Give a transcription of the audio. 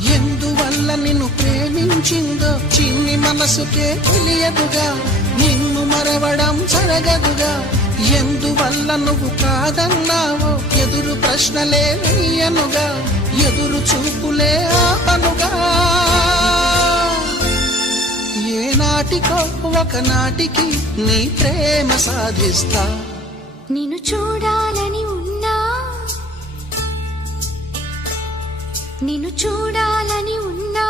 ఎందువల్ల నిన్ను ప్రేమించిందో చిన్ని మనసుకే తెలియదుగా, నిన్ను మరవడం జరగదుగా. ఎందువల్ల నువ్వు కాదన్నావో ఎదురు ప్రశ్నలే వేయనుగా, ఎదురు చూపులే ఆపనుగా. ఏనాటికో ఒకనాటికి నీ ప్రేమ సాధిస్తా. నిన్ను చూడాలని ఉన్నా, నిన్ను చూడాలని ఉన్నా,